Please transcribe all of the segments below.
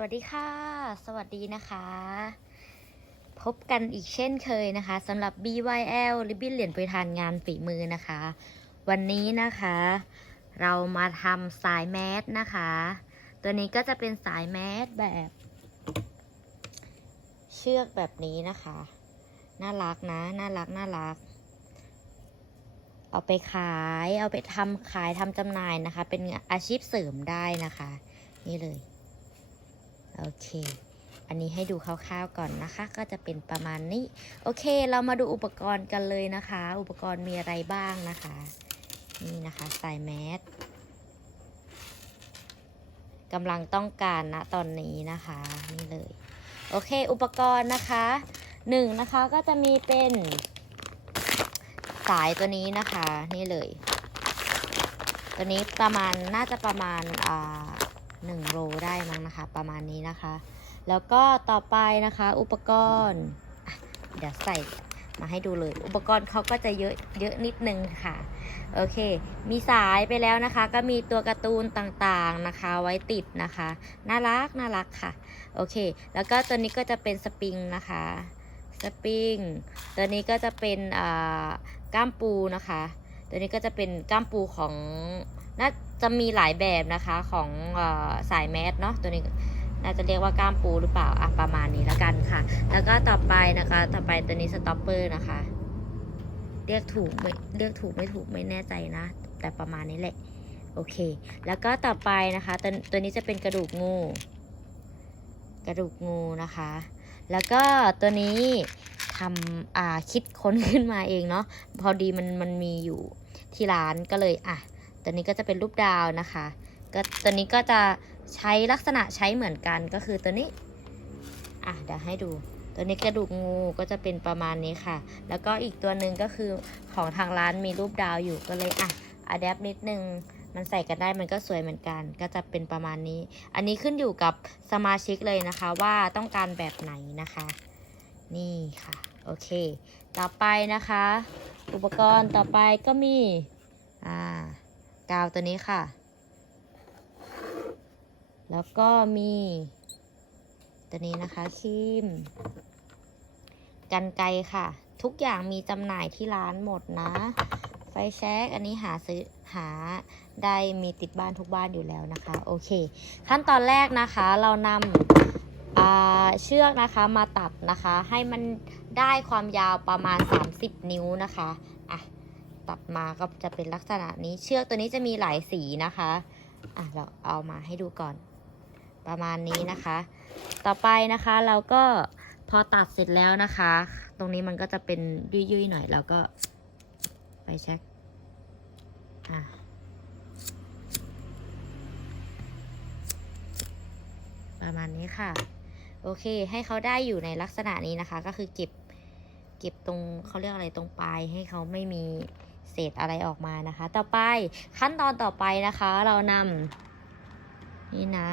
วัสดีค่ะ สวัสดีนะคะ พบกันอีกเช่นเคยนะคะสำหรับ BYL ริบบิ้นเหรียญโปรยทานงานฝีมือนะคะ วันนี้นะคะ เรามาทำสายแมสนะคะ ตัวนี้ก็จะเป็นสายแมสแบบ เชือกแบบนี้นะคะ น่ารักนะ น่ารักน่ารัก เอาไปขายเอาไปทำขายทำจำหน่ายนะคะ เป็นอาชีพเสริมได้นะคะ นี่เลย โอเค อันนี้ให้ดูคร่าวๆก่อนนะคะ ก็จะเป็นประมาณนี้ โอเค เรามาดูอุปกรณ์กันเลยนะคะ อุปกรณ์มีอะไรบ้างนะคะ นี่นะคะสายแมสกำลังต้องการนะตอนนี้นะคะ นี่เลย โอเค อุปกรณ์นะคะหนึ่งนะคะก็จะมีเป็นสายตัวนี้นะคะ นี่เลย ตัวนี้ประมาณน่าจะประมาณอ่า หนึ่งโลได้มั้งนะคะ ประมาณนี้นะคะ แล้วก็ต่อไปนะคะ อุปกรณ์เดี๋ยวใส่มาให้ดูเลย อุปกรณ์เขาก็จะเยอะเยอะนิดนึงค่ะ โอเค มีสายไปแล้วนะคะ ก็มีตัวการ์ตูนต่างๆนะคะ ไว้ติดนะคะ น่ารักน่ารักค่ะ โอเค แล้วก็ตัวนี้ก็จะเป็นสปริงนะคะ สปริง ตัวนี้ก็จะเป็นอ่าก้ามปูนะคะ ตัวนี้ก็จะเป็นก้ามปูของน่า จะมีหลายแบบนะคะของอสายแมสเนาะตัวนี้น่าจะเรียกว่าก้ามปูหรือเปล่าอะประมาณนี้แล้วกันค่ะ แล้วก็ต่อไปนะคะ ต่อไปตัวนี้สต็อปเปอร์นะคะ เรียกถูกไม่เรียกถูกไม่ถูกไม่แน่ใจนะ แต่ประมาณนี้แหละ โอเค แล้วก็ต่อไปนะคะ ตัวตัวนี้จะเป็นกระดูกงู กระดูกงูนะคะ แล้วก็ตัวนี้ทำอ่าคิดค้นขึ้นมาเองเนาะพอดีมันมันมีอยู่ที่ร้านก็เลยอะ ตัวนี้ก็จะเป็นรูปดาวนะคะ ก็ตัวนี้ก็จะใช้ลักษณะใช้เหมือนกันก็คือตัวนี้ อะเดี๋ยวให้ดู ตัวนี้กระดูกงูก็จะเป็นประมาณนี้ค่ะ แล้วก็อีกตัวหนึ่งก็คือของทางร้านมีรูปดาวอยู่ก็เลยอะอัดแอปนิดนึงมันใส่กันได้มันก็สวยเหมือนกัน ก็จะเป็นประมาณนี้ อันนี้ขึ้นอยู่กับสมาชิกเลยนะคะว่าต้องการแบบไหนนะคะ นี่ค่ะ โอเค ต่อไปนะคะ อุปกรณ์ต่อไปก็มี อ่า กาวตัวนี้ค่ะ แล้วก็มี ตัวนี้นะคะครีมกันไกรค่ะ ทุกอย่างมีจำหน่ายที่ร้านหมดนะ ไฟแช็กอันนี้หาซื้อหาได้มีติดบ้านทุกบ้านอยู่แล้วนะคะ โอเค ขั้นตอนแรกนะคะเรานำเชือกนะคะมาตัดนะคะ ให้มันได้ความยาวประมาณ 30 นิ้วนะคะอะ ตัดมาก็จะเป็นลักษณะนี้ เชือกตัวนี้จะมีหลายสีนะคะ อะเราเอามาให้ดูก่อน ประมาณนี้นะคะ ต่อไปนะคะเราก็พอตัดเสร็จแล้วนะคะ ตรงนี้มันก็จะเป็นยุ่ยๆหน่อยแล้วก็ไปเช็คอะประมาณนี้ค่ะ โอเค ให้เขาได้อยู่ในลักษณะนี้นะคะ ก็คือเก็บ เก็บตรงเขาเรียกอะไรตรงปลายให้เขาไม่มี ศษอะไรออกมานะคะ ต่อไปขั้นตอนต่อไปนะคะ เรานำนี่นะ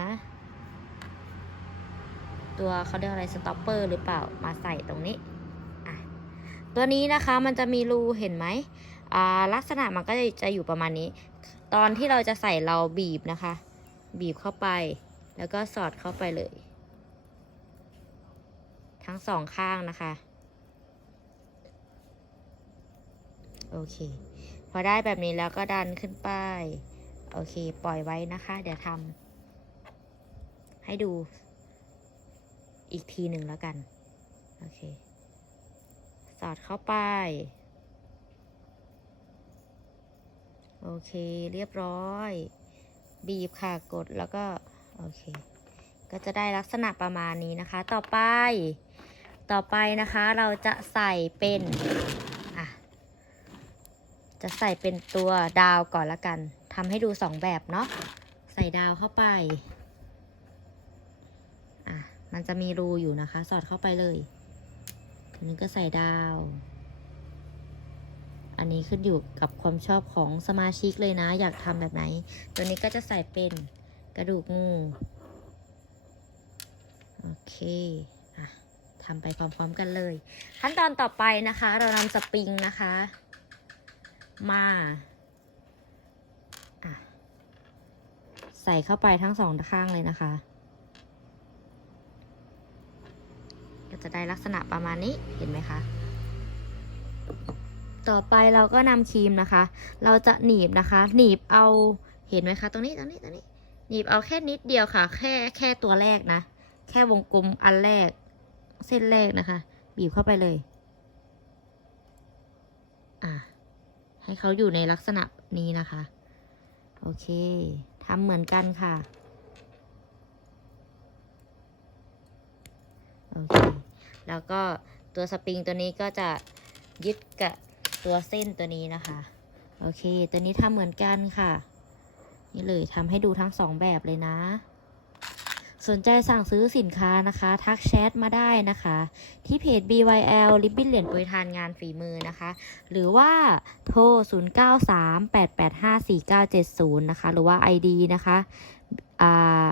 ตัวเขาเรียกอะไรสต็อปเปอร์หรือเปล่ามาใส่ตรงนี้ตัวนี้นะคะมันจะมีรูเห็นไหมอ่าลักษณะมันก็จะอยู่ประมาณนี้ ตอนที่เราจะใส่เราบีบนะคะ บีบเข้าไป แล้วก็สอดเข้าไปเลย ทั้งสองข้างนะคะ โอเค อได้แบบนี้แล้วก็ดันขึ้นไป โอเค ปล่อยไว้นะคะ เดี๋ยวทำให้ดูอีกทีหนึ่งแล้วกัน โอเค สอดเข้าไป โอเค เรียบร้อย บีบค่ะ กดแล้วก็ โอเค ก็จะได้ลักษณะประมาณนี้นะคะ ต่อไป ต่อไปนะคะ เราจะใส่เป็น จะใส่เป็นตัวดาวก่อนละกันทำให้ดูสองแบบเนาะใส่ดาวเข้าไปอะมันจะมีรูอยู่นะคะ สอดเข้าไปเลยทีนี้ก็ใส่ดาว อันนี้ขึ้นอยู่กับความชอบของสมาชิกเลยนะ อยากทำแบบไหน ตัวนี้ก็จะใส่เป็นกระดูกงูโอเคอะทำไปพร้อมๆกันเลย ขั้นตอนต่อไปนะคะ เรานำสปริงนะคะ มาใส่เข้าไปทั้งสองข้างเลยนะคะ ก็จะได้ลักษณะประมาณนี้เห็นไหมคะ ต่อไปเราก็นำครีมนะคะ เราจะหนีบนะคะ หนีบเอาเห็นไหมคะ ตรงนี้ตรงนี้ตรงนี้ หนีบเอาแค่นิดเดียวค่ะ แค่แค่ตัวแรกนะ แค่วงกลมอันแรก เส้นแรกนะคะ บีบเข้าไปเลย อะ ให้เขาอยู่ในลักษณะนี้นะคะ โอเคทำเหมือนกันค่ะ โอเค แล้วก็ตัวสปริงตัวนี้ก็จะยึดกับตัวเส้นตัวนี้นะคะ โอเค ตัวนี้ทำเหมือนกันค่ะ นี่เลยทำให้ดูทั้งสองแบบเลยนะ สนใจสั่งซื้อสินค้านะคะ ทักแชทมาได้นะคะ ที่เพจ BYL ริบบิ้นเหรียญปรยทานงานฝีมือนะคะ หรือว่าโทร 0938854970 นะคะ หรือว่า ID นะคะอ่า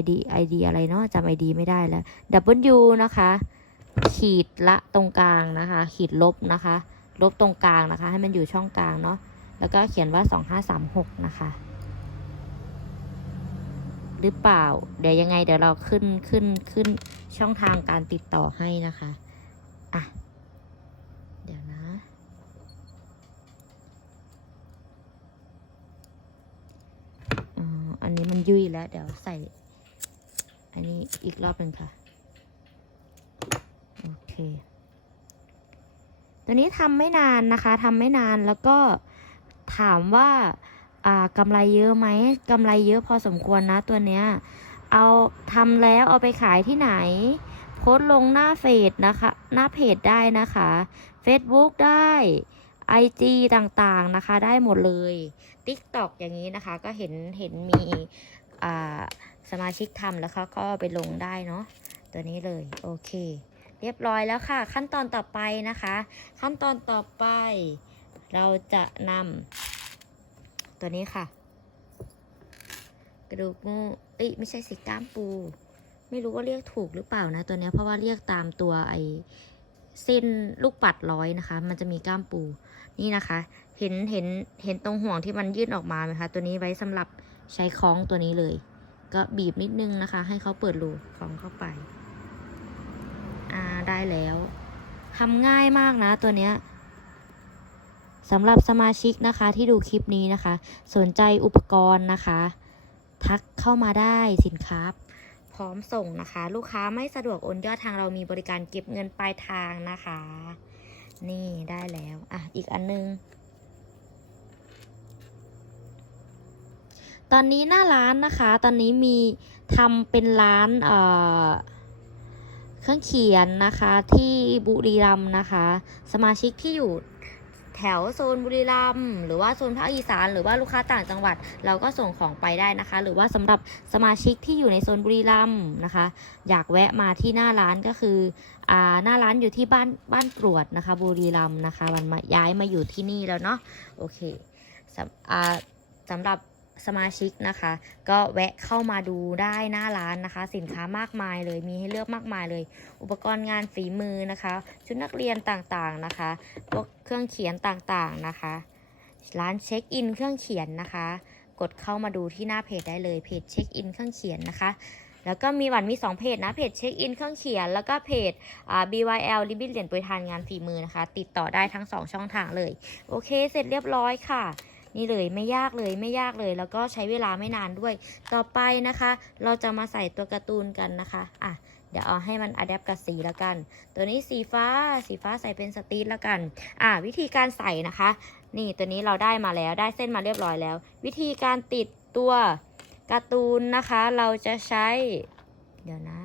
ID ID อะไรเนาะจำ ID ไม่ได้แล้ว W นะคะ ขีดละตรงกลางนะคะ ขีดลบนะคะ ลบตรงกลางนะคะ ให้มันอยู่ช่องกลางเนาะแล้วก็เขียนว่า 2536 นะคะ หรือเปล่า เดี๋ยวยังไงเดี๋ยวเราขึ้นขึ้นขึ้นช่องทางการติดต่อให้นะคะอะเดี๋ยวนะ อันนี้มันยุ่ยแล้ว เดี๋ยวใส่ อันนี้อีกรอบหนึ่งค่ะ โอเค ตัวนี้ทำไม่นานนะคะทำไม่นานแล้วก็ถามว่า กำไรเยอะไหมกำไรเยอะพอสมควรนะตัวเนี้ย เอาทำแล้วเอาไปขายที่ไหน โพสลงหน้าเฟซนะคะ หน้าเพจได้นะคะ Facebook ได้ IG ต่างๆนะคะ ได้หมดเลย TikTok อย่างนี้นะคะ ก็เห็นเห็นมีอ่าสมาชิกทำแล้วเขาก็ไปลงได้เนาะตัวนี้เลย โอเค เรียบร้อยแล้วค่ะ ขั้นตอนต่อไปนะคะ ขั้นตอนต่อไป เราจะนำ ตัวนี้ค่ะ กระดูกงูเอ้ยไม่ใช่สิก้ามปู ไม่รู้ว่าเรียกถูกหรือเปล่านะ ตัวนี้เพราะว่าเรียกตามตัวไอเส้นลูกปัดร้อยนะคะ มันจะมีก้ามปูนี่นะคะ เห็นเห็นเห็นตรงห่วงที่มันยื่นออกมาไหมคะ ตัวนี้ไว้สำหรับใช้คล้องตัวนี้เลย ก็บีบนิดนึงนะคะ ให้เขาเปิดรูคล้องเข้าไป อ่าได้แล้วทำง่ายมากนะตัวเนี้ย สำหรับสมาชิกนะคะที่ดูคลิปนี้นะคะ สนใจอุปกรณ์นะคะ ทักเข้ามาได้สินค้า พร้อมส่งนะคะ ลูกค้าไม่สะดวกโอนยอดทางเรามีบริการเก็บเงินปลายทางนะคะ นี่ได้แล้วอะอีกอันนึง ตอนนี้หน้าร้านนะคะ ตอนนี้มีทำเป็นร้านเอ่อเครื่องเขียนนะคะที่บุรีรัมย์นะคะ สมาชิกที่อยู่ แถวโซนบุรีรัมย์หรือว่าโซนภาคอีสาน หรือว่าลูกค้าต่างจังหวัด เราก็ส่งของไปได้นะคะ หรือว่าสำหรับสมาชิกที่อยู่ในโซนบุรีรัมย์นะคะ อยากแวะมาที่หน้าร้านก็คืออ่าหน้าร้านอยู่ที่บ้านบ้านกรวดนะคะ บุรีรัมย์นะคะ มันมาย้ายมาอยู่ที่นี่แล้วเนาะโอเคสำอ่าสำหรับ สมาชิกนะคะ ก็แวะเข้ามาดูได้หน้าร้านนะคะ สินค้ามากมายเลยมีให้เลือกมากมายเลย อุปกรณ์งานฝีมือนะคะ ชุดนักเรียนต่างๆนะคะพวกเครื่องเขียนต่างๆนะคะ ร้านเช็คอินเครื่องเขียนนะคะ กดเข้ามาดูที่หน้าเพจได้เลยเพจเช็คอินเครื่องเขียนนะคะแล้วก็มีหวันมี 2 เพจนะ เพจเช็คอินเครื่องเขียน แล้วก็เพจอ่า BYL ริบบิ้นเหรียญปรยทานงานฝีมือนะคะ ติดต่อได้ทั้ง 2 ช่องทางเลย โอเค เสร็จเรียบร้อยค่ะ นี่เลยไม่ยากเลยไม่ยากเลย แล้วก็ใช้เวลาไม่นานด้วย ต่อไปนะคะ เราจะมาใส่ตัวการ์ตูนกันนะคะอะเดี๋ยวเอาให้มันอัดแอปกับสีแล้วกัน ตัวนี้สีฟ้า สีฟ้าใส่เป็นสตรีทแล้วกัน อะวิธีการใส่นะคะ นี่ตัวนี้เราได้มาแล้ว ได้เส้นมาเรียบร้อยแล้ว วิธีการติดตัวการ์ตูนนะคะ เราจะใช้ เดี๋ยวนะ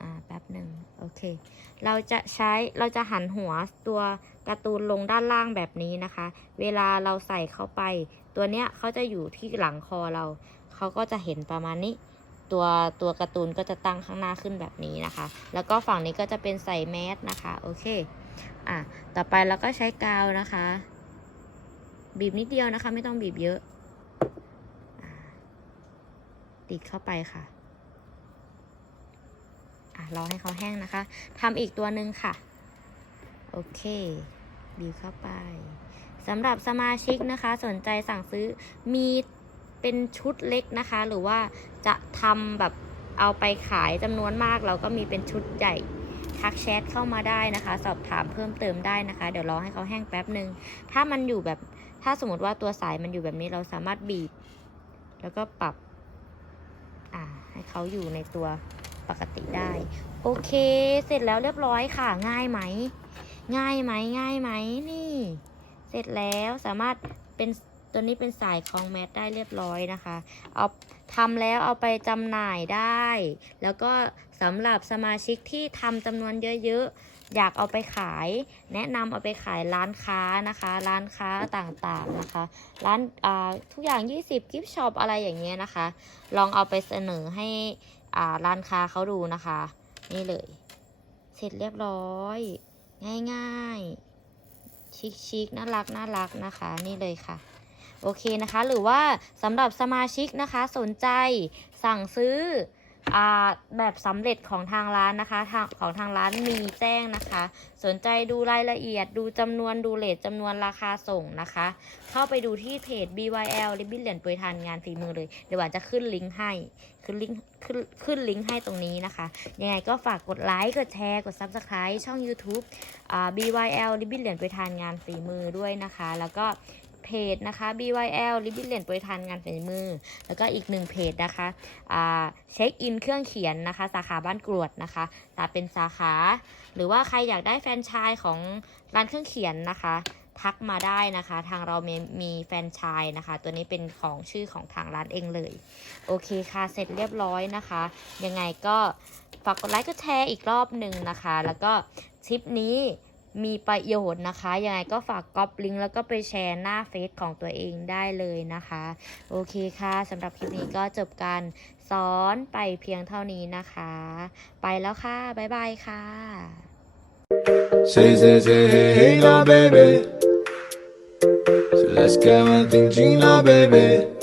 อ่า แป๊บหนึ่ง โอเค เราจะใช้ เราจะหันหัวตัว การ์ตูนลงด้านล่างแบบนี้นะคะ เวลาเราใส่เข้าไป ตัวเนี้ยเขาจะอยู่ที่หลังคอเรา เขาก็จะเห็นประมาณนี้ ตัวตัวการ์ตูนก็จะตั้งข้างหน้าขึ้นแบบนี้นะคะ แล้วก็ฝั่งนี้ก็จะเป็นใส่แมสนะคะ โอเค อะ ต่อไปเราก็ใช้กาวนะคะ บีบนิดเดียวนะคะ ไม่ต้องบีบเยอะ ติดเข้าไปค่ะอะรอให้เขาแห้งนะคะ ทำอีกตัวหนึ่งค่ะ โอเค บีบเข้าไปสำหรับสมาชิกนะคะ สนใจสั่งซื้อมีเป็นชุดเล็กนะคะ หรือว่าจะทำแบบเอาไปขายจำนวนมาก เราก็มีเป็นชุดใหญ่ทักแชทเข้ามาได้นะคะ สอบถามเพิ่มเติมได้นะคะ เดี๋ยวรอให้เขาแห้งแป๊บหนึ่งถ้ามันอยู่แบบถ้าสมมติว่าตัวสายมันอยู่แบบนี้เราสามารถบีบ แล้วก็ปรับอ่าให้เขาอยู่ในตัวปกติได้ โอเค เสร็จแล้วเรียบร้อยค่ะง่ายไหม ง่ายไหมง่ายไหมนี่ เสร็จแล้วสามารถเป็นตัวนี้เป็นสายคล้องแมสได้เรียบร้อยนะคะ เอาทำแล้วเอาไปจำหน่ายได้ แล้วก็สำหรับสมาชิกที่ทำจำนวนเยอะๆ อยากเอาไปขาย แนะนำเอาไปขายร้านค้านะคะ ร้านค้าต่างๆนะคะ ร้านาทุกอย่าง 20 กิฟช็อปอะไรอย่างเงี้ยนะคะ ลองเอาไปเสนอให้ร้านค้าเขาดูนะคะ นี่เลย เสร็จเรียบร้อย ง่ายๆ ชิคๆน่ารักน่ารักนะคะ นี่เลยค่ะ โอเคนะคะ หรือว่าสำหรับสมาชิกนะคะ สนใจสั่งซื้อ แบบสำเร็จของทางร้านนะคะทางของทางร้านมีแจ้งนะคะ สนใจดูรายละเอียดดูจำนวนดูเลทจำนวนราคาส่งนะคะ เข้าไปดูที่เพจ BYL ริบบิ้นเหรียญปวยทานงานฝีมือเลย เดี๋ยวหวานจะขึ้นลิงก์ให้ขึ้นลิงก์ขึ้นขึ้นลิงก์ให้ตรงนี้นะคะ ยังไงก็ฝากกดไลค์กดแชร์กด Subscribe ช่อง YouTube อ่า BYL ริบบิ้นเหรียญปวยทานงานฝีมือด้วยนะคะ แล้วก็ เพจนะคะ BYL ริบบิ้นเหรียญปวยทานงานฝีมือ แล้วก็อีกหนึ่งเพจนะคะเช็คอินเครื่องเขียนนะคะ สาขาบ้านกรวดนะคะแต่เป็นสาขา หรือว่าใครอยากได้แฟนชายของร้านเครื่องเขียนนะคะทักมาได้นะคะ ทางเรามีมีแฟนชายนะคะ ตัวนี้เป็นของชื่อของทางร้านเองเลย โอเคค่ะ เสร็จเรียบร้อยนะคะ ยังไงก็ฝากกดไลค์กดแชร์อีกรอบหนึ่งนะคะ แล้วก็คลิปนี้ มีประโยชน์นะคะ ยังไงก็ฝากก๊อปลิงก์แล้วก็ไปแชร์หน้าเฟซของตัวเองได้เลยนะคะ โอเคค่ะสำหรับคลิปนี้ก็จบการสอนไปเพียงเท่านี้นะคะ ไปแล้วค่ะ บ๊ายบายค่ะ Say, say, say, hey, hey now, baby. So let's get one thing, Gina, baby.